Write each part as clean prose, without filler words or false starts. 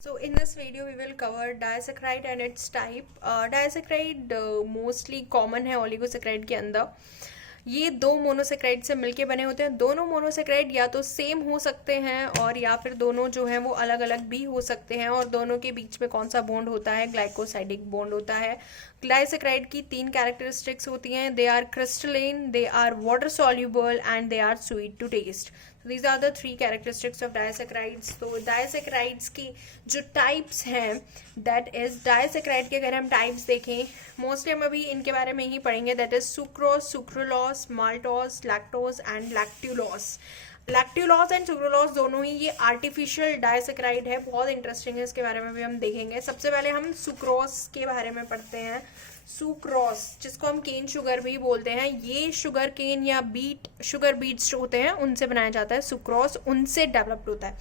So in this video we will cover disaccharide and its type. Disaccharide mostly common है oligosaccharide के अंदर. ये दो मोनोसेक्राइड से मिलके बने होते हैं. दोनों मोनोसेक्राइड या तो सेम हो सकते हैं और या फिर दोनों जो हैं वो अलग अलग भी हो सकते हैं. और दोनों के बीच में कौन सा बॉन्ड होता है? ग्लाइकोसाइडिक बॉन्ड होता है. डाइसेक्राइड की तीन कैरेक्टरिस्टिक्स होती हैं. They are crystalline, they are water soluble and they are sweet to taste. These are the three characteristics of disaccharides. तो disaccharides की जो types हैं, that is disaccharide के अगर हम types देखें, mostly हम अभी इनके बारे में ही पढ़ेंगे. that is sucrose, sucralose, maltose, lactose and lactulose. Lactulose and sucralose दोनों ही ये आर्टिफिशियल डाइसेक्राइड है. बहुत इंटरेस्टिंग है, इसके बारे में भी हम देखेंगे. सबसे पहले हम सुक्रोज के बारे में पढ़ते हैं. सुक्रोज जिसको हम केन शुगर भी बोलते हैं, ये शुगर केन या बीट शुगर बीट्स जो होते हैं उनसे बनाया जाता है. सुक्रोज उनसे डेवलप्ड होता है.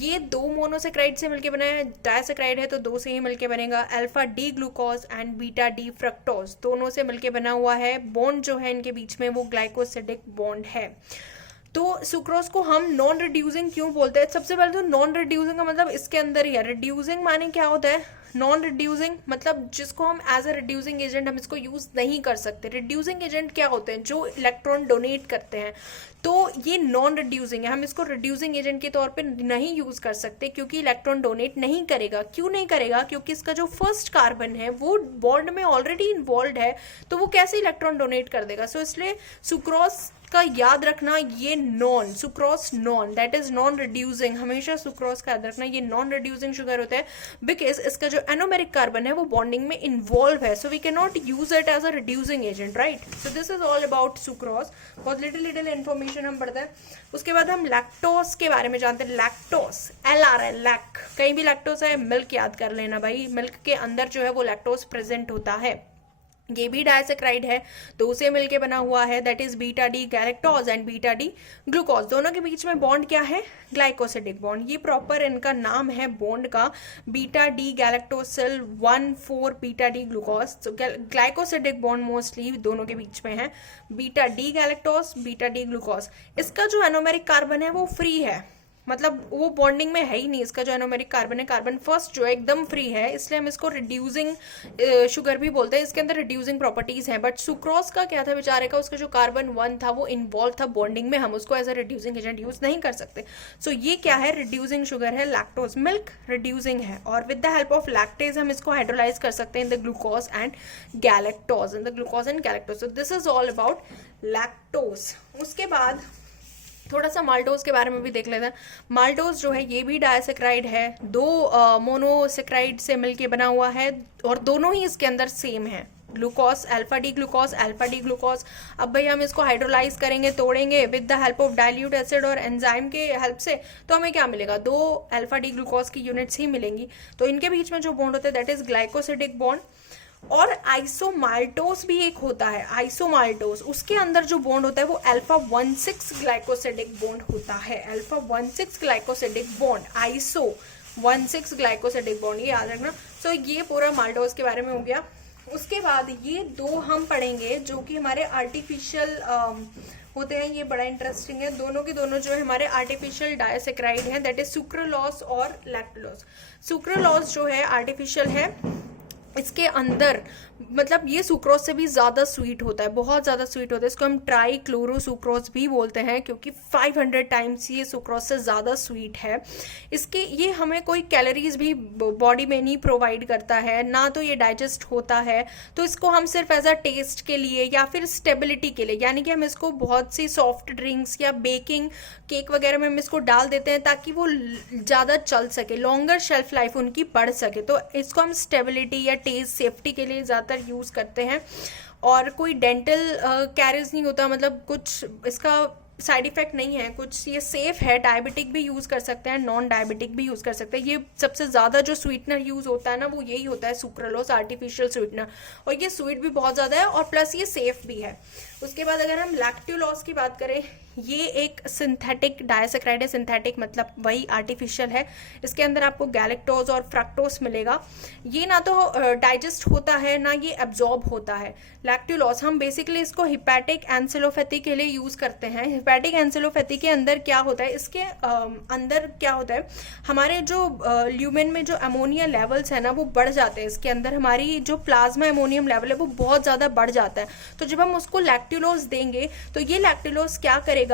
ये दो मोनोसेक्राइड से मिलके बना है. डाइसेक्राइड है तो दो से ही मिलके बनेगा. Alpha D glucose and beta D fructose दोनों से मिलके बना हुआ है. बॉन्ड जो है इनके बीच में वो ग्लाइकोसिडिक बॉन्ड है. तो सुक्रोज को हम नॉन रिड्यूसिंग क्यों बोलते हैं? सबसे पहले तो नॉन रिड्यूसिंग का मतलब इसके अंदर ही है. रिड्यूसिंग माने क्या होता है? नॉन रिड्यूसिंग मतलब जिसको हम एज अ रिड्यूसिंग एजेंट हम इसको यूज नहीं कर सकते. रिड्यूसिंग एजेंट क्या होते हैं? जो इलेक्ट्रॉन डोनेट करते हैं. तो ये नॉन रिड्यूसिंग है. हम इसको रिड्यूसिंग एजेंट के तौर पे नहीं यूज कर सकते क्योंकि इलेक्ट्रॉन डोनेट नहीं करेगा. क्यों नहीं करेगा? क्योंकि इसका जो फर्स्ट कार्बन है वो बॉन्ड में ऑलरेडी इन्वॉल्व है, तो वो कैसे इलेक्ट्रॉन डोनेट कर देगा. सो इसलिए सुक्रोज का याद रखना, ये non sucrose non that is non reducing. हमेशा सुक्रोज का याद रखना ये नॉन रिड्यूसिंग शुगर होता है बिकॉज इसका जो एनोमेरिक कार्बन है वो बॉन्डिंग में इन्वॉल्व है. So we can not use it as a reducing agent, right. So this is all about sucrose. बहुत लिटिल इन्फॉर्मेशन हम पढ़ते हैं. उसके बाद हम लैक्टोस के बारे में जानते हैं. लैक्टोस LR है, लैक. कहीं भी लैक्टोस है, मिल्क याद कर लेना भाई. मिल्क के अंदर जो है वो लैक्टोस प्रेजेंट होता है. ये भी डाइसेक्राइड है, दो से मिलके बना हुआ है. That is beta D galactose and beta D glucose. दोनों के बीच में बॉन्ड क्या है? Glycosidic bond. ये प्रॉपर इनका नाम है बॉन्ड का. Beta D galactosyl 1,4 beta D glucose. तो ग्लाइकोसिडिक बॉन्ड मोस्टली दोनों के बीच में है. Beta D galactose, beta D glucose. इसका जो एनोमेरिक कार्बन है वो फ्री है, मतलब वो बॉन्डिंग में है ही नहीं. इसका जो एनोमेरिक कार्बन है, कार्बन फर्स्ट जो है एकदम फ्री है, इसलिए हम इसको रिड्यूसिंग शुगर भी बोलते हैं. इसके अंदर रिड्यूसिंग प्रॉपर्टीज हैं. बट सुक्रोज का क्या था बेचारे का? उसका जो कार्बन 1 था वो इन्वॉल्व था बॉन्डिंग में. हम उसको as a reducing agent use नहीं कर सकते. सो ये क्या है? रिड्यूसिंग शुगर है. लैक्टोज मिल्क रिड्यूसिंग है और with the help of lactase हम इसको हाइड्रोलाइज कर सकते हैं in the glucose and galactose. In the glucose and galactose. So this is all about lactose. उसके बाद थोड़ा सा माल्टोज के बारे में भी देख लेते हैं. माल्टोज जो है ये भी डाइसेक्राइड है. दो मोनोसेक्राइड से मिलके बना हुआ है और दोनों ही इसके अंदर सेम है. Glucose alpha D glucose, alpha D glucose. अब भाई हम इसको हाइड्रोलाइज करेंगे, तोड़ेंगे with the help of dilute acid और एंजाइम के हेल्प से, तो हमें क्या मिलेगा? दो अल्फा डी ग्लूकोज की यूनिट्स ही मिलेंगी. तो इनके बीच में जो बॉन्ड होता है दैट इज ग्लाइकोसिडिक बॉन्ड. और आइसोमाल्टोस भी एक होता है. आइसोमाल्टोस उसके अंदर जो बॉन्ड होता है वो अल्फा 1,6 ग्लाइकोसिडिक बॉन्ड होता है. Alpha 1,6 glycosidic bond, iso 1,6 glycosidic bond, ये याद रखना. सो ये पूरा माल्टोस के बारे में हो गया. उसके बाद ये दो हम पढ़ेंगे जो कि हमारे आर्टिफिशियल होते हैं. ये बड़ा इंटरेस्टिंग है. दोनों के दोनों जो है हमारे आर्टिफिशियल डाइसेक्राइड हैं. दैट इज सुक्रोलोज और लैक्टोलोज. सुक्रोलोज जो है आर्टिफिशियल है. इसके अंदर मतलब ये सुक्रोज से भी ज़्यादा स्वीट होता है, बहुत ज़्यादा स्वीट होता है. इसको हम ट्राई क्लोरो सुक्रोज भी बोलते हैं क्योंकि 500 टाइम्स ये सुक्रोज से ज़्यादा स्वीट है. इसके ये हमें कोई कैलोरीज भी बॉडी में नहीं प्रोवाइड करता है, ना तो ये डाइजेस्ट होता है. तो इसको हम सिर्फ एज अ टेस्ट के लिए या फिर स्टेबिलिटी के लिए, यानी कि हम इसको बहुत सी सॉफ्ट ड्रिंक्स या बेकिंग केक वगैरह में हम इसको डाल देते हैं ताकि वो ज़्यादा चल सके, लॉन्गर शेल्फ लाइफ उनकी बढ़ सके. तो इसको हम स्टेबिलिटी या टेस्ट सेफ्टी के लिए ज़्यादातर यूज़ करते हैं. और कोई डेंटल कैरीज नहीं होता, मतलब कुछ इसका साइड इफेक्ट नहीं है कुछ. ये सेफ है. डायबिटिक भी यूज़ कर सकते हैं, नॉन डायबिटिक भी यूज़ कर सकते हैं. ये सबसे ज़्यादा जो स्वीटनर यूज़ होता है ना वो यही होता है, सुक्रोलोज आर्टिफिशियल स्वीटनर. और ये स्वीट भी बहुत ज़्यादा है और प्लस ये सेफ भी है. उसके बाद अगर हम लैक्टुलोज की बात करें, ये एक सिंथेटिक डायसेक्राइड है। सिंथेटिक मतलब वही आर्टिफिशियल है। इसके अंदर आपको गैलेक्टोज और फ्रक्टोज मिलेगा। ये ना तो डाइजेस्ट होता है ना ये एब्जॉर्ब होता है। लैक्टुलोज हम बेसिकली इसको हिपैटिक एंसेलोपैथी के लिए यूज करते हैं। हिपैटिक एंसेलोपैथी के अंदर क्या होता है, इसके अंदर क्या होता है, हमारे जो ल्यूमेन में जो अमोनिया लेवल्स है ना वो बढ़ जाते हैं। इसके अंदर हमारी जो प्लाज्मा अमोनियम लेवल है वो बहुत ज़्यादा बढ़ जाता है। तो जब हम उसको लैक्टुलोज देंगे तो ये लैक्टुलोज क्या करेगा,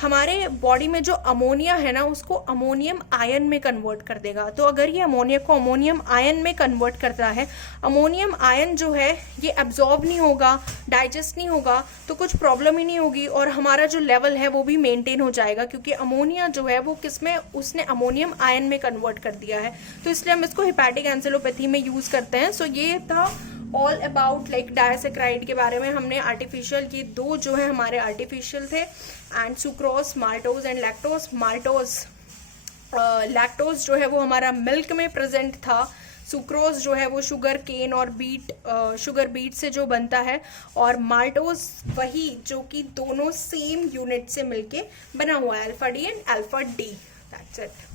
हमारे बॉडी में जो अमोनिया है ना उसको अमोनियम आयन में कन्वर्ट कर देगा। तो अगर ये अमोनिया को अमोनियम आयन में कन्वर्ट करता है, अमोनियम आयन जो है ये एब्जॉर्ब नहीं होगा, डाइजेस्ट नहीं होगा, तो कुछ प्रॉब्लम ही नहीं होगी और हमारा जो लेवल है वो भी मेंटेन हो जाएगा, क्योंकि अमोनिया जो है वो किसमें, उसने अमोनियम आयन में कन्वर्ट कर दिया है। तो इसलिए हम इसको हिपैटिक एंसेलोपैथी में यूज करते हैं। सो ये था ऑल अबाउट लाइक डायसेक्राइड के बारे में। हमने आर्टिफिशियल, ये दो जो है हमारे आर्टिफिशियल थे, and sucrose, maltose and lactose. Maltose lactose जो है वो हमारा मिल्क में प्रेजेंट था। सुक्रोज जो है वो शुगर केन और बीट, शुगर बीट से जो बनता है, और माल्टोज वही जो कि दोनों सेम यूनिट से मिलके बना हुआ है, alpha D and alpha D. That's it.